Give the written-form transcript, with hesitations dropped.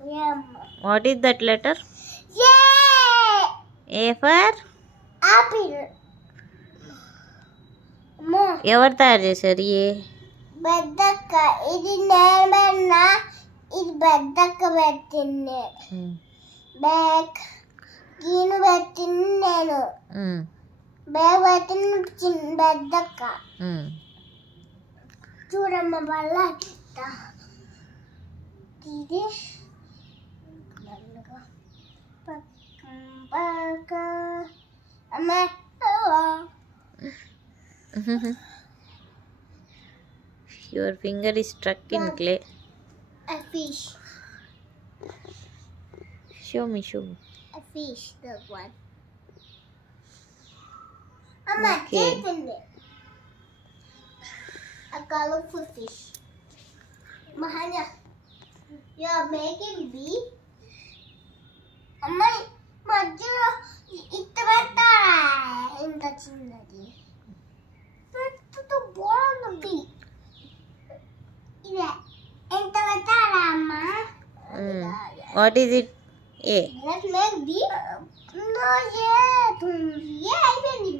What is that letter? A for apple. ఎవరు తయారు చేశారు? ఏ పెద్దక్క. ఇది నేమన్నా, ఇది పెద్దక్క పెట్టింది. బ్యాగ్ గీను పెట్టింది నేను. బ్యాగ్ పెట్టింది పెద్దక్క. చూడమ్మ వల్ల ఇది అమ్మ. Your finger is stuck in clay. A fish. Show me. A fish, the one. Amma, Okay. A colorful fish. Mahanya, you are making bee. Amma, మధ్యలో ఇట్ట పెట్టారా? ఇంత చిన్నది పెట్టుతో బాగుంది. ఇదే ఎంత పెట్టారా అమ్మా? What is it? A. Let's make bee. No, yeah, అయిపోయింది.